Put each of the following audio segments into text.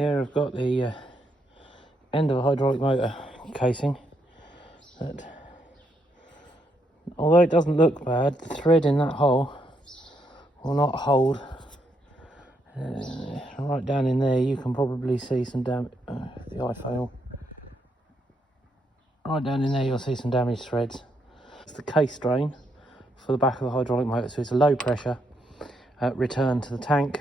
Here I've got the end of a hydraulic motor casing that, although it doesn't look bad, the thread in that hole will not hold. Right down in there you can probably see some damage. The eye fail. Right down in there you'll see some damaged threads. It's the case drain for the back of the hydraulic motor, so it's a low pressure return to the tank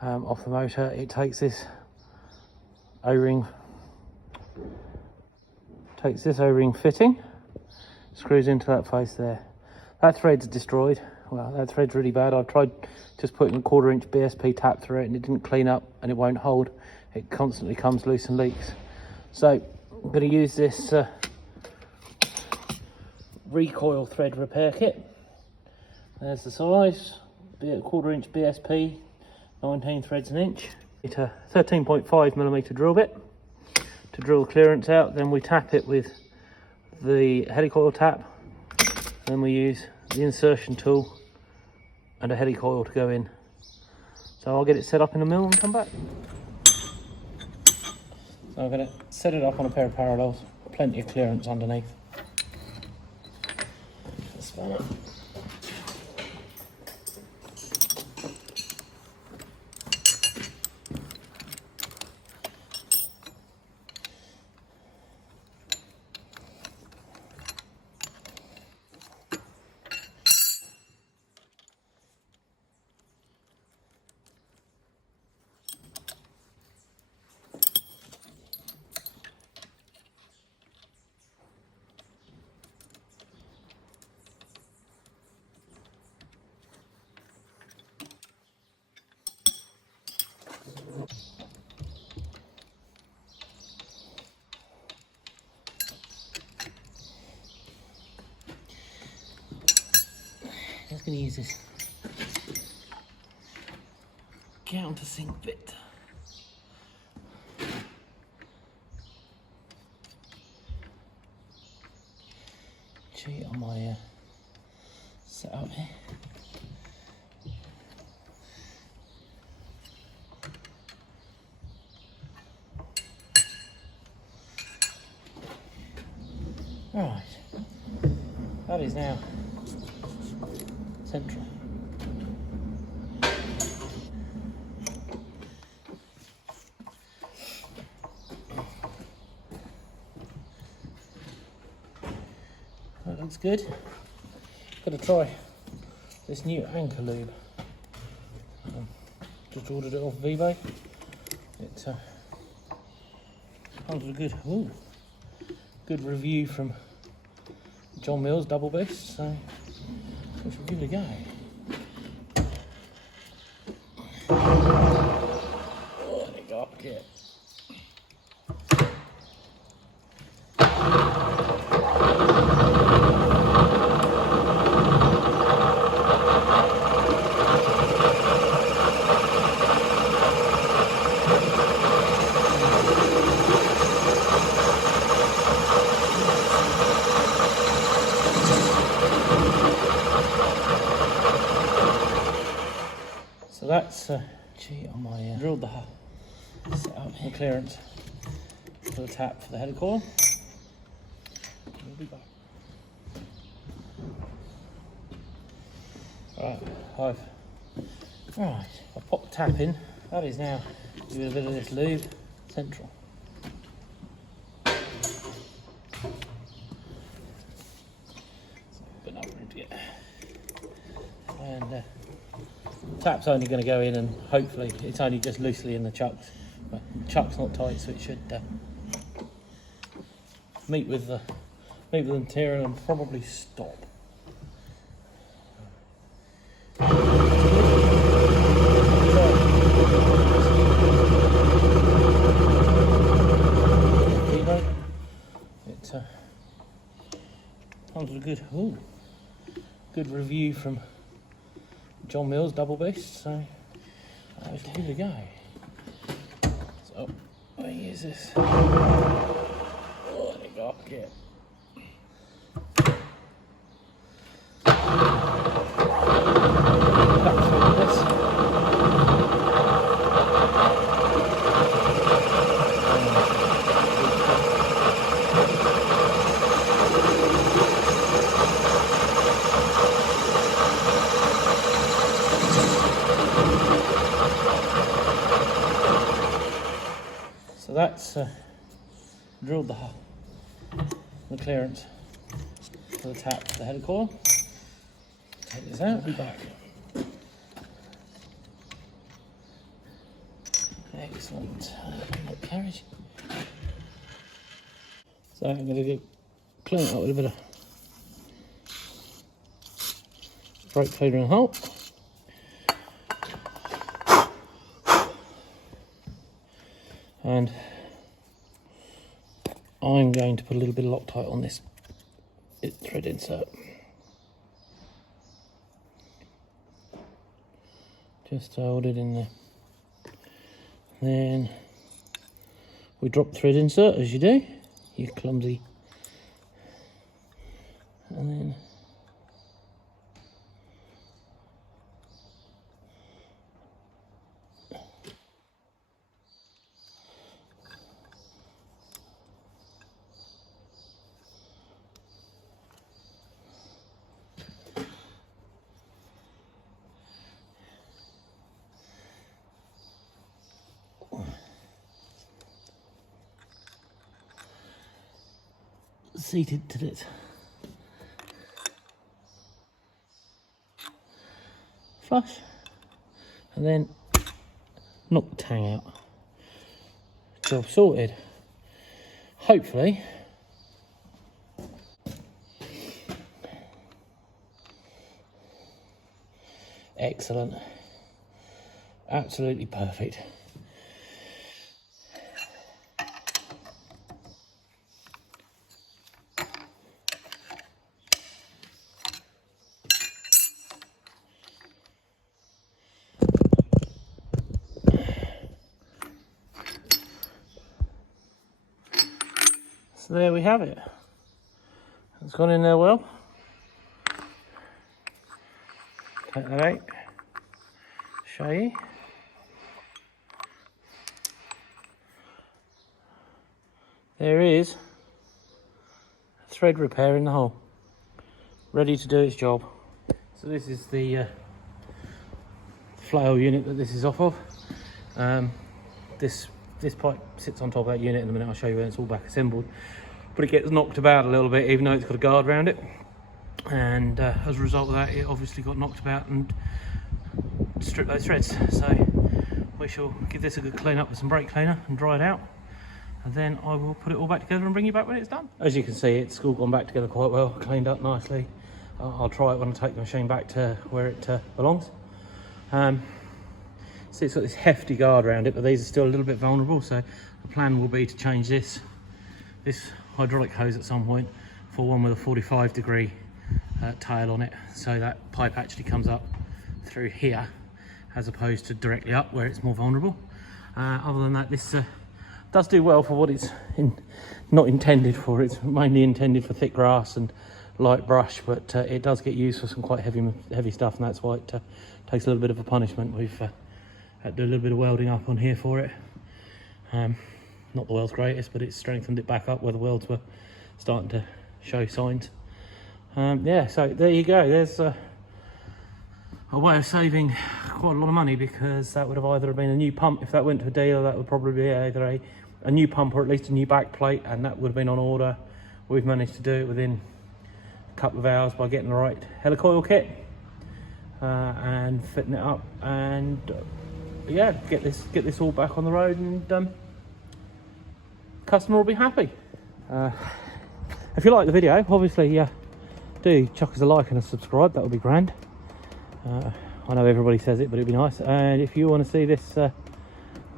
off the motor. It takes this O-ring fitting, screws into that face there. That thread's destroyed. Well, that thread's really bad. I've tried just putting a 1/4 inch BSP tap through it and it didn't clean up and it won't hold. It constantly comes loose and leaks. So I'm going to use this Recoil thread repair kit. There's the size, 1/4 inch BSP, 19 threads an inch. It's a 13.5mm drill bit to drill the clearance out. Then we tap it with the Helicoil tap. Then we use the insertion tool and a Helicoil to go in. So I'll get it set up in the mill and come back. So I'm going to set it up on a pair of parallels, plenty of clearance underneath. Span it. Just going to use this countersink bit. Cheat on my setup here. Right, that is now central. That looks good. Got to try this new anchor lube. Just ordered it off eBay. It comes with a good review from John Mills, double best. So we should give it a go. Oh, there you go, up here. So that's cheat on my drilled the set up here clearance for the tap for the Helicoil. We'll be back. Right, I've popped the tap in. That is now with a bit of this lube central. But not room to get. And tap's only going to go in, and hopefully it's only just loosely in the chucks, but the chuck's not tight, so it should meet with the material and probably stop. It comes with a good review from John Mills, double best, so I should give it a go. So I use this. Oh, there you go, yeah. So that's drilled the clearance for the tap for the helicoil. Take this out. I'll be back. Excellent. Carriage. So I'm going to clean it up with a bit of brake cleaner and hole. And I'm going to put a little bit of Loctite on this thread insert. Just to hold it in there. Then we drop the thread insert as you do, you clumsy. And then seated to it. Flush, and then knock the tang out. Job sorted. Hopefully excellent, absolutely perfect. So there we have it. It's gone in there well. Take that out. Show you. There is a thread repair in the hole, ready to do its job. So this is the flail unit that this is off of. This pipe sits on top of that unit in a minute. I'll show you when it's all back assembled. But it gets knocked about a little bit, even though it's got a guard around it. And as a result of that, it obviously got knocked about and stripped those threads. So we shall give this a good clean up with some brake cleaner and dry it out. And then I will put it all back together and bring you back when it's done. As you can see, it's all gone back together quite well, cleaned up nicely. I'll try it when I take the machine back to where it belongs. So it's got this hefty guard around it, but these are still a little bit vulnerable. So the plan will be to change this hydraulic hose at some point for one with a 45-degree tail on it, so that pipe actually comes up through here as opposed to directly up where it's more vulnerable. Other than that, this does do well for what it's not intended for. It's mainly intended for thick grass and light brush, but it does get used for some quite heavy stuff, and that's why it takes a little bit of a punishment. We've had to do a little bit of welding up on here for it. Not the world's greatest, but it's strengthened it back up where the welds were starting to show signs. Yeah, so there you go. There's a way of saving quite a lot of money, because that would have either been a new pump. If that went to a dealer, that would probably be either a new pump or at least a new back plate, and that would have been on order. We've managed to do it within a couple of hours by getting the right helicoil kit and fitting it up, and yeah, get this all back on the road, and customer will be happy. If you like the video, obviously do chuck us a like and a subscribe. That would be grand. I know everybody says it, but it'd be nice. And if you want to see this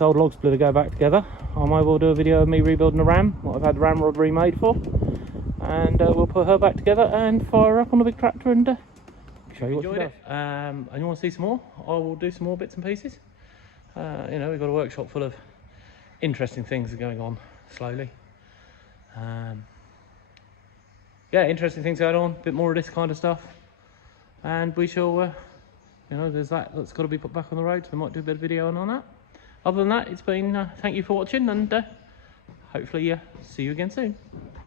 old log splitter go back together, I might well do a video of me rebuilding a ram, what I've had the ram rod remade for, and we'll put her back together and fire her up on the big tractor and show you what she does. And you want to see some more? I will do some more bits and pieces. You know, we've got a workshop full of interesting things that are going on slowly. Yeah, interesting things going on, a bit more of this kind of stuff, and we shall you know, there's that's got to be put back on the road, so we might do a bit of video on that. Other than that, it's been thank you for watching, and hopefully see you again soon.